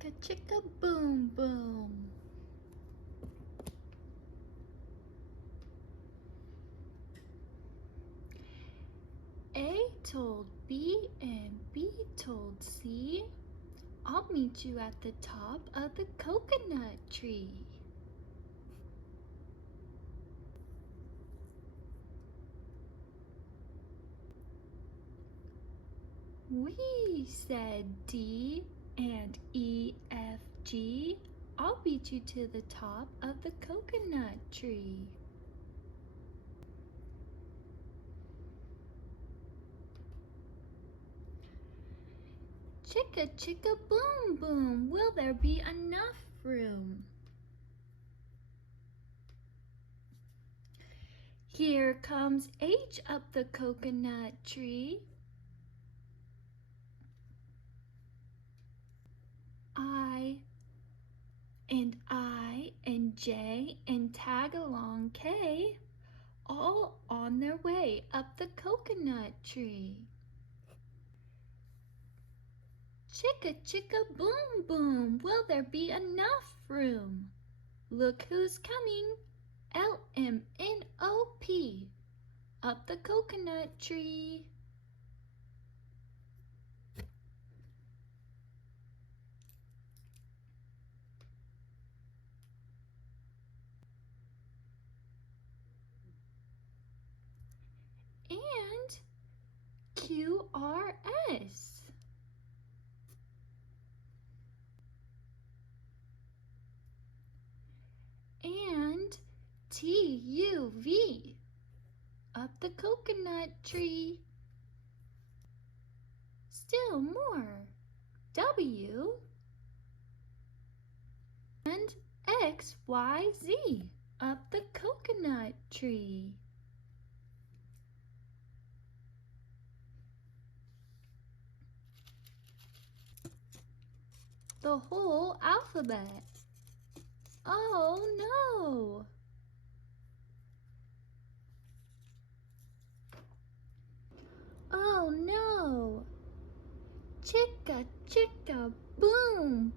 Chicka Chicka Boom Boom. A told B and B told C, I'll meet you at the top of the coconut tree. We, said D and E, F, G, I'll beat you to the top of the coconut tree. Chicka Chicka Boom Boom, will there be enough room? Here comes H up the coconut tree. I and J and tag along K, all on their way up the coconut tree. Chicka Chicka Boom Boom, will there be enough room? Look who's coming, L-M-N-O-P, up the coconut tree. And QRS. And TUV up the coconut tree. Still more, W and XYZ up the coconut tree. The whole alphabet. Oh no! Oh no! Chicka Chicka Boom